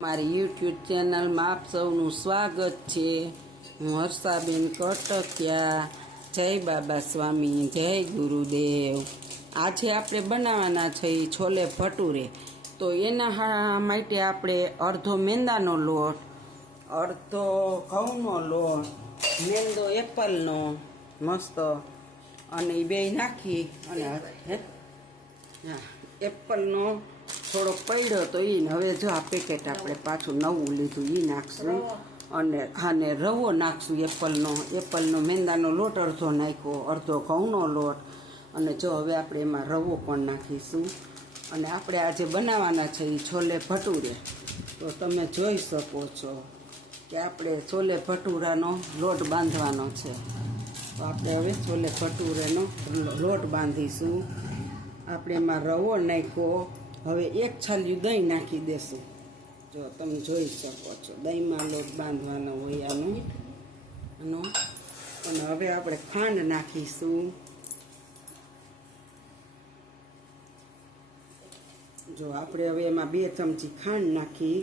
મારી યુટ્યુબ ચેનલમાં આપ સૌનું સ્વાગત છે. હું હર્ષાબેન કટકિયા. જય બાબા સ્વામી, જય ગુરુદેવ. આજે આપણે બનાવવાના છે છોલે ભટુરે. તો એના માટે આપણે અડધો મેંદાનો લોટ, અડધો ઘઉંનો લોટ, મેંદો એપલનો મસ્ત અને એ બે નાખી અને એપલનો થોડોક પડ્યો તો એ હવે જો આ પેકેટ આપણે પાછું નવું લીધું એ નાખશું અને રવો નાખશું એપલનો મેંદાનો લોટ અડધો નાખ્યો, અડધો ઘઉંનો લોટ અને જો હવે આપણે એમાં રવો પણ નાખીશું. અને આપણે આજે બનાવવાના છે એ છોલે ભટુરે. તો તમે જોઈ શકો છો કે આપણે છોલે ભટુરાનો લોટ બાંધવાનો છે. તો આપણે હવે છોલે ભટુરેનો લોટ બાંધીશું. આપણે એમાં રવો નાખ્યો. હવે એક છાલિયું દહીં નાખી દેશું. જો તમે જોઈ શકો છો દહીંમાં લોટ બાંધવાનો હોય આનો. અને હવે આપણે ખાંડ નાખીશું. જો આપણે હવે એમાં 2 ચમચી ખાંડ નાખી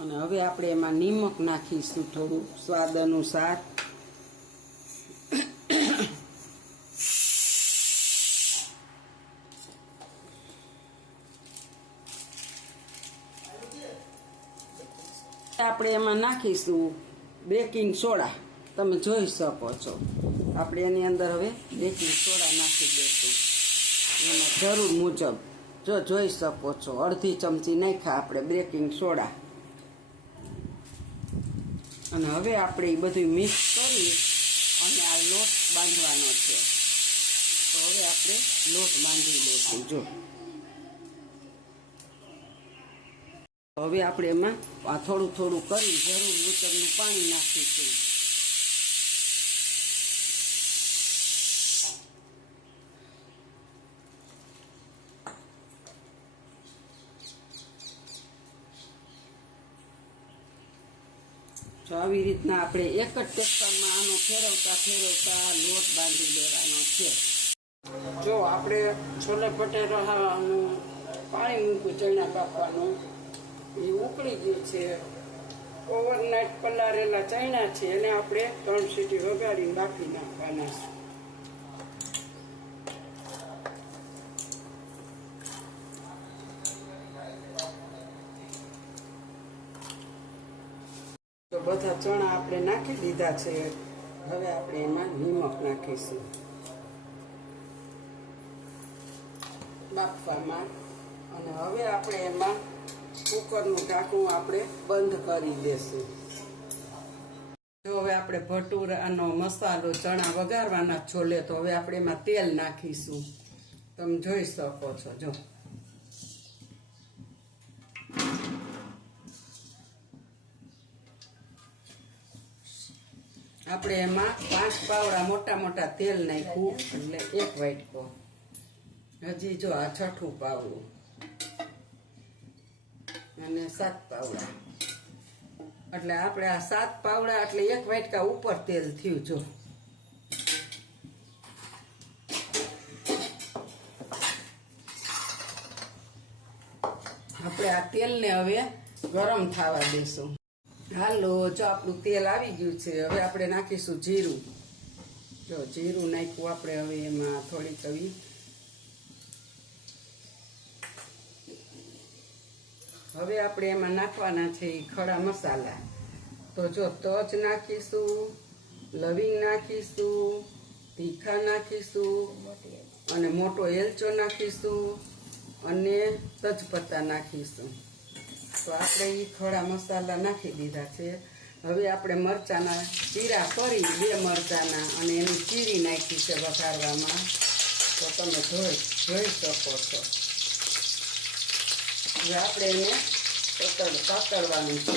અને હવે આપણે એમાં નિમક નાખીશું થોડું સ્વાદ અનુસાર. આપણે એમાં નાખીશું બેકિંગ સોડા. તમે જોઈ શકો છો આપણે એની અંદર હવે બેકિંગ સોડા નાખી દઈશું એમાં જરૂર મુજબ. જો જોઈ શકો છો અડધી ચમચી નાખ્યા આપણે બેકિંગ સોડા. અને હવે આપણે એ બધું મિક્સ કરી અને આ લોટ બાંધવાનો છે. તો હવે આપણે લોટ બાંધી લઈશું. જો હવે આપણે એમાં થોડું થોડું કરી જરૂર મુજબનું પાણી નાખીશું. જો આવી રીતના આપણે એક જ ટેક્સરમાં આનો ફેરવતા લોટ બાંધી દેવાનો છે. જો આપણે છોલે ભટુરાનું પાણી મૂક્યું ચણા કાપવાનું એ ઉકળી ગયું છે. ઓવરનાઇટ પલાળેલા ચણા છે એને આપણે 3 સીટી વગાડીને બાફી નાખવાના છે. તો બધા ચણા આપણે નાખી દીધા છે. હવે આપણે એમાં નિમક નાખીશું બાફવામાં. અને હવે આપણે એમાં કુકરનું ઢાંકણું આપણે બંધ કરી દેશું. જો હવે આપણે ભટુરાનો મસાલો ચણા વઘારવાના છોલે. તો હવે આપણે એમાં તેલ નાખીશું. તમે જોઈ શકો છો. જો આપણે એમાં 5 પાવડા મોટા તેલ નાખ્યું એટલે 1 વાટકો. હજી જો આ 6થું પાવડું અને 7 પાવડા એટલે આપણે આ 7 પાવડા એટલે 1 વાટકા ઉપર તેલ થયું. જો આપણે આ તેલને હવે ગરમ થવા દઈશું. હાલો, જો આપણું તેલ આવી ગયું છે. હવે આપણે નાખીશું જીરું. જો જીરું નાખ્યું આપણે. હવે એમાં થોડીક આવી હવે આપણે એમાં નાખવાના છે ખડા મસાલા. તો જો તજ નાખીશું, લવિંગ નાખીશું, તીખા નાખીશું અને મોટો એલચો નાખીશું અને તજપત્તા નાખીશું. તો આપણે એ ખડા મસાલા નાખી દીધા છે. હવે આપણે મરચાંના ચીરા કરી 2 મરચાંના અને એની ચીરી નાખી છે વઘારવામાં. તો તમે જોઈ શકો છો. હવે આપણે એને પાતળવાનું છે.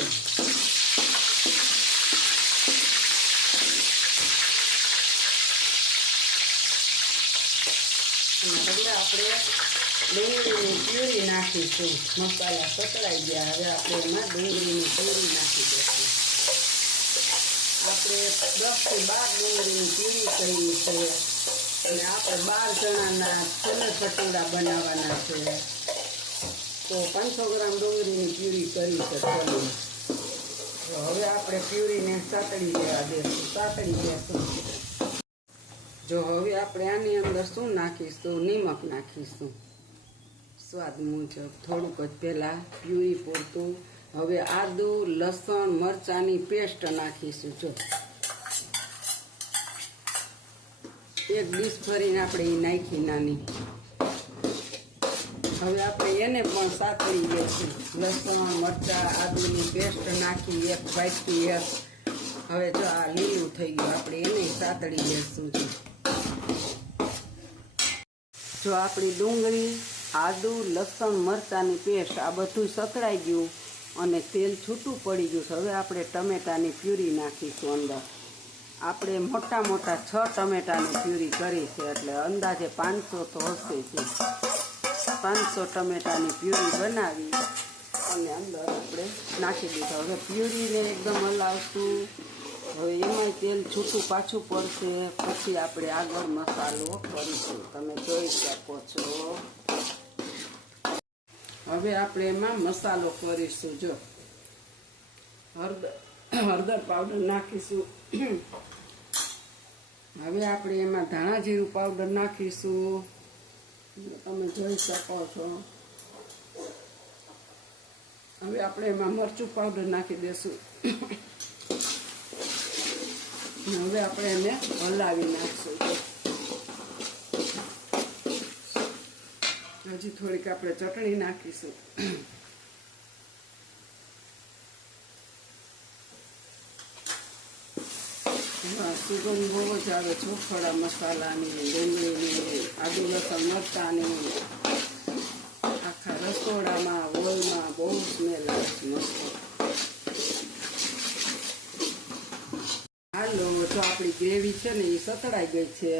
અને હવે આપણે ડુંગળીની પ્યુરી નાખીશું. મસાલા સતળાઈ ગયા. હવે આપણે એમાં ડુંગળીની પ્યુરી નાખી દઈશું. આપણે 10 થી 12 ડુંગળીની પ્યુરી કરી છે. અને આપણે 12 જણાના છોલે ભટુરા બનાવવાના છે. તો 500 ગ્રામ ડુંગળીની પ્યુરી કરી છે ચલો. હવે આપણે પ્યુરીને સાતળી દેવા દેશું, સાતળી દેશું. જો હવે આપણે આની અંદર શું નાખીશું? નિમક નાખીશું સ્વાદ મુજબ, થોડુંક જ પહેલાં પ્યુરી પૂરતું. હવે આદુ લસણ મરચાંની પેસ્ટ નાખીશું. જો એક ડીશ ભરીને આપણે એ નાખી નાની. હવે આપણે એને પણ સાતળી દઈશું. લસણ મરચાં આદુની પેસ્ટ નાખી એક વાટકી એક. હવે જો આ લીલું થઈ ગયું, આપણે એને સાતળી દઈશું. જો આપણી ડુંગળી આદુ લસણ મરચાંની પેસ્ટ આ બધું સતળાઈ ગયું અને તેલ છૂટું પડી ગયું. હવે આપણે ટમેટાની પ્યુરી નાખીશું અંદર. આપણે મોટા મોટા 6 ટમેટાની પ્યુરી કરી છે, એટલે અંદાજે 500 તો હશે જ. 500 ટમેટાની પ્યુરી બનાવી અને અંદર આપણે નાખી દીધા. હવે પ્યુરીને એકદમ હલાવશું. હવે એમાંય તેલ છૂટું પાછું પડશે, પછી આપણે આગળ મસાલો કરીશું. તમે જોઈ શકો છો. હવે આપણે એમાં મસાલો કરીશું. જો હળદર પાવડર નાખીશું. હવે આપણે એમાં ધાણા જીરું પાવડર નાખીશું. તમે જોઈ શકો છો. હવે આપણે એમાં મરચું પાવડર નાખી દઈશું. હવે આપણે એને હલાવી નાખશું. હજી થોડીક આપણે ચટણી નાખીશું. સુગંધ બહુ જ આવે ચોખડા મસાલાની, ડુંગળીની, આદુ લસણ મરચાંની. આખા રસોડામાં હોલમાં બહુ સ્મેલ આવે છે મસ્ત. હાલો, જો આપણી ગ્રેવી છે ને એ સતળાઈ ગઈ છે.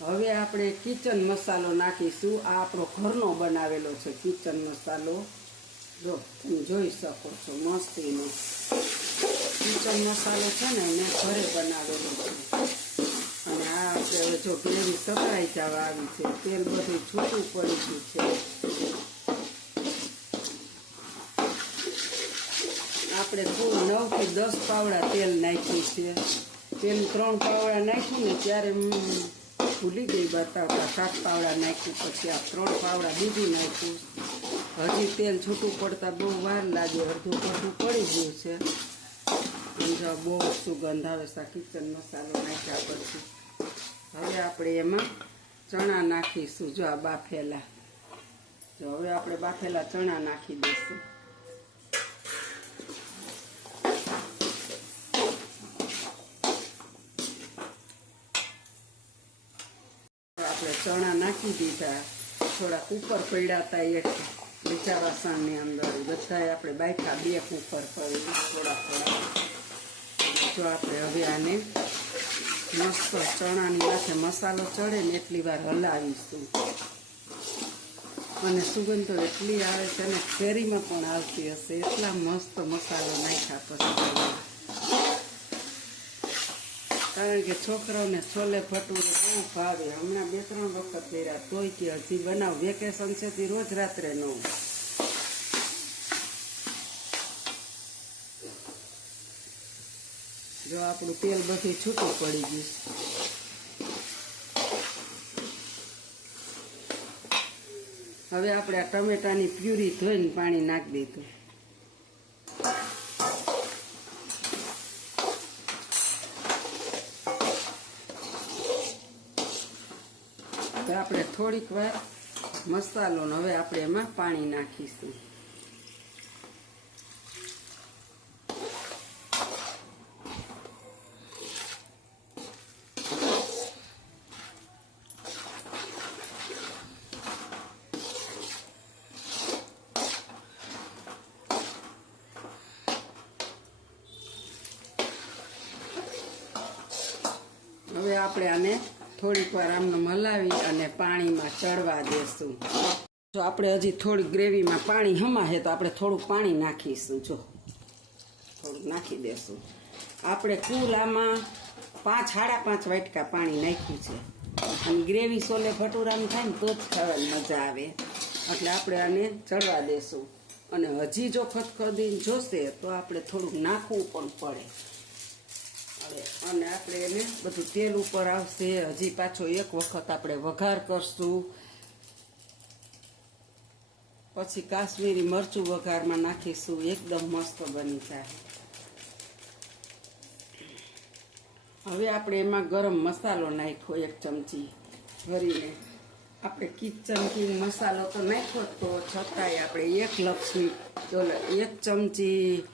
હવે આપણે કિચન મસાલો નાખીશું. આ આપણો ઘરનો બનાવેલો છે કિચન મસાલો. જો તમે જોઈ શકો છો મસ્તીનો કિચન મસાલો છે ને મેં ઘરે બનાવેલો છે. અને આ આપણે હવે જો ગ્રેવી સતળાઈ જવા આવી છે, તેલ બધું છૂટું પડી ગયું છે. આપણે કુલ 9 થી 10 પાવડા તેલ નાખ્યું છે. તેલ 3 પાવડા નાખ્યું ને ત્યારે ભૂલી ગઈ બતાવતા. 7 પાવડા નાખ્યું, પછી આ 3 પાવડા બીજું નાખ્યું. હજી તેલ છૂટું પડતા બહુ વાર લાગે, અડધું પડી ગયું છે. જો બહુ સુગંધ આવે છે કિચન મસાલો નાખ્યા પછી. હવે આપણે એમાં ચણા નાખીશું. જો આ બાફેલા. જો હવે આપણે બાફેલા ચણા નાખી દઈશું. આપણે ચણા નાખી દીધા. થોડાક ઉપર પડ્યા હતા એક બીજા વાસણની અંદર. બધાએ આપણે બાયકા 2 કુકર કરી થોડા. જો આપણે હવે આને મસ્ત ચણાની માથે મસાલો ચડે ને એટલી વાર હલાવીશું. અને સુગંધ તો એટલી આવે છે અને કેરીમાં પણ આવતી હશે, એટલા મસ્ત મસાલો નાખ્યા પછી. કારણ કે છોકરાઓને છોલે ભટુરે બહુ ભાવે. હમણાં 2-3 વખત કર્યા, તોય કે હજી બનાવ. વેકેશન છે તે રોજ રાત્રે નવું. જો આપણું તેલ બધું છૂટું પડી ગયું. હવે આપણે આ ટમેટાની પ્યુરી ધોઈને પાણી નાખી દીધું. તો આપણે થોડીક વાર મસાલો હવે આપણે એમાં પાણી નાખીશું. હવે આપણે આને થોડીક વાર આમને હલાવી અને પાણીમાં ચડવા દેશું. જો આપણે હજી થોડી ગ્રેવીમાં પાણી હમાશે તો આપણે થોડુંક પાણી નાખીશું. જો થોડુંક નાખી દેશું. આપણે કુલ આમાં 5-5.5 વાટકા પાણી નાખ્યું છે. અને ગ્રેવી છોલે ભટુરાની થાય ને તો જ ખાવાની મજા આવે. એટલે આપણે આને ચડવા દેશું. અને હજી જો ખદખદીને જોશે તો આપણે થોડુંક નાખવું પણ પડે. હવે અને આપણે એને બધું તેલ ઉપર આવશે. હજી પાછો એક વખત આપણે વઘાર કરશું. પછી કાશ્મીરી મરચું વઘારમાં નાખીશું. એકદમ મસ્ત બની જાય. હવે આપણે એમાં ગરમ મસાલો નાખ્યો 1 ચમચી ભરીને. આપણે કિચન કિંગ મસાલો તો નાખ્યો તો છતાંય આપણે 1 ચમચી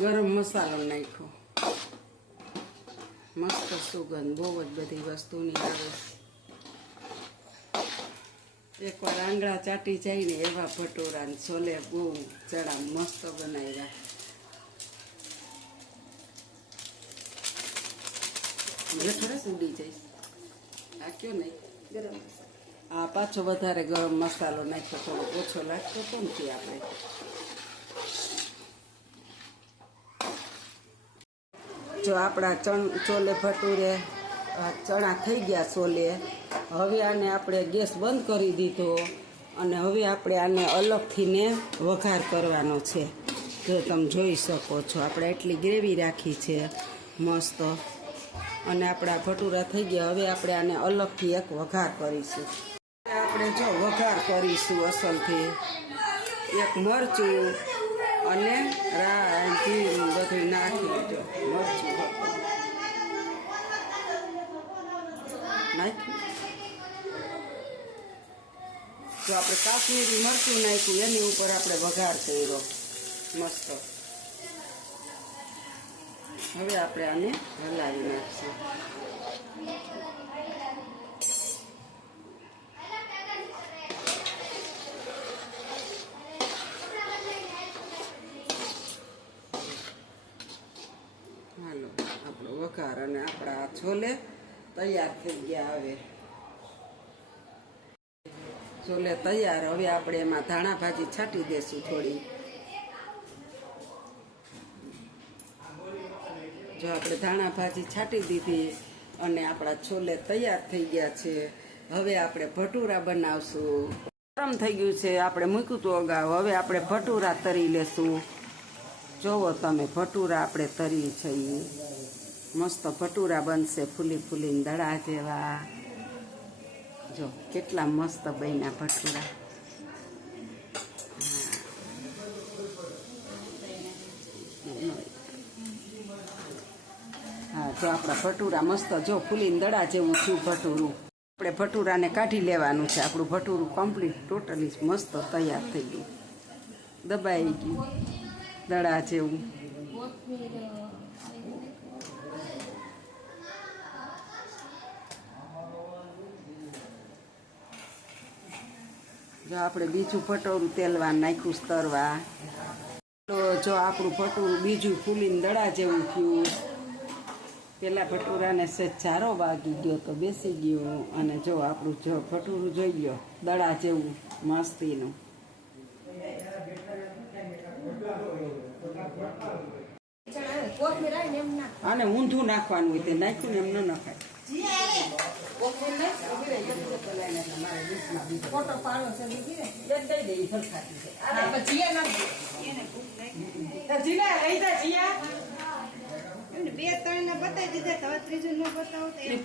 ગરમ મસાલો નાખ્યો. મસ્ત સુગંધ બહુ જ બધી વસ્તુની આવે. એકવાર આંગળા ચાટી જાય ને એવા ભટોરા ને છોલે બહુ ચણા મસ્ત બનાવ્યા. ખરસ ઉડી જાય. આ કયો નહીં ગરમ મસાલો. આ પાછો વધારે ગરમ મસાલો નાખ્યો. થોડો ઓછો લાગતો તો નથી આપણે. જો આપણા છોલે ભટુરે ચણા થઈ ગયા છોલે. હવે આને આપણે ગેસ બંધ કરી દીધો અને હવે આપણે આને અલગથી ને વઘાર કરવાનો છે. જો તમે જોઈ શકો છો આપણે એટલી ગ્રેવી રાખી છે મસ્ત. અને આપણા ભટુરા થઈ ગયા. હવે આપણે આને અલગથી એક વઘાર કરીશું. આપણે જો વઘાર કરીશું અસલથી. એક મરચું અને જીરું બધું નાખી દો. મરચું નાખ્યું. જો આપણે કાશ્મીરી મરચું નાખ્યું એની ઉપર આપણે વઘાર કર્યો મસ્ત. હવે આપણે આને હલાવી નાખીશું. હાલો આપણો વઘાર અને આપણા છોલે તૈયાર થઈ ગયા. હવે છોલે તૈયાર. હવે આપણે એમાં ધાણા ભાજી છાંટી દેશું થોડી. જો આપણે ધાણા ભાજી છાંટી દીધી અને આપણા છોલે તૈયાર થઈ ગયા છે. હવે આપણે ભટુરા બનાવશું. ગરમ થઈ ગયું છે. આપણે મૂક્યું હતું અગાઉ. હવે આપણે ભટુરા તરી લેશું. જોવો તમે ભટુરા આપણે તરી છે. મસ્ત ભટુરા બનશે ફૂલી ફૂલીને દડા જેવા. જો કેટલા મસ્ત બન્યા ભટુરા. હા જો આપણા ભટુરા મસ્ત જો ફૂલીને દડા જેવું થયું ભટુરું. આપણે ભટુરાને કાઢી લેવાનું છે. આપણું ભટુરું કમ્પ્લીટ ટોટલી મસ્ત તૈયાર થઈ ગયું. દબાઈ ગયું દડા જેવું. જો આપણે બીજું ભટોરું તેલવા નાખ્યું તરવા. તો જો આપણું ભટુરું બીજું ફૂલીને દડા જેવું થયું. પેલા ભટુરાને સેજ ચારો વાગી ગયો તો બેસી ગયો. અને જો આપણું જો ભટુરું જોઈ ગયો દડા જેવું મસ્તીનું. અને ઊંધું નાખવાનું હોય તે નાખ્યું ને એમ ન નખાય.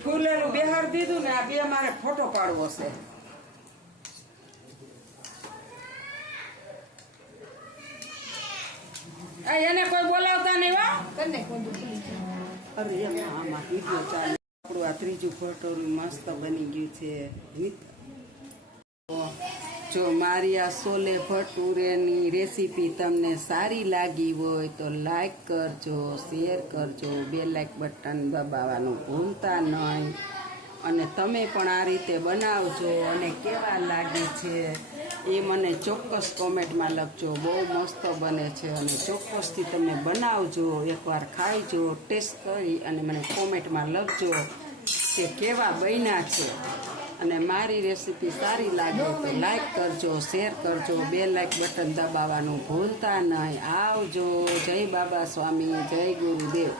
ફૂલેલું બેહાર દીધું ને આ બે મારે ફોટો પાડવો છે. એને કોઈ બોલાવતા નહીં. અરે આમાં વિડીયો ચાલે. આપણું આ ત્રીજું ભટોરું મસ્ત બની ગયું છે. જો મારી આ છોલે ભટુરેની રેસીપી તમને સારી લાગી હોય તો લાઈક કરજો, શેર કરજો, બેલ લાઈક બટન દબાવવાનું ભૂલતા નહીં. અને તમે પણ આ રીતે બનાવજો અને કેવા લાગે છે એ મને ચોક્કસ કોમેન્ટમાં લખજો. બહુ મસ્ત બને છે અને ચોક્કસથી તમે બનાવજો. એકવાર ખાઈજો, ટેસ્ટ કરી અને મને કોમેન્ટમાં લખજો કે કેવા બન્યા છે. અને મારી રેસીપી સારી લાગે તો લાઈક કરજો, શેર કરજો, બેલ લાઈક બટન દબાવવાનું ભૂલતા નહીં. આવજો. જય બાબા સ્વામી, જય ગુરુદેવ.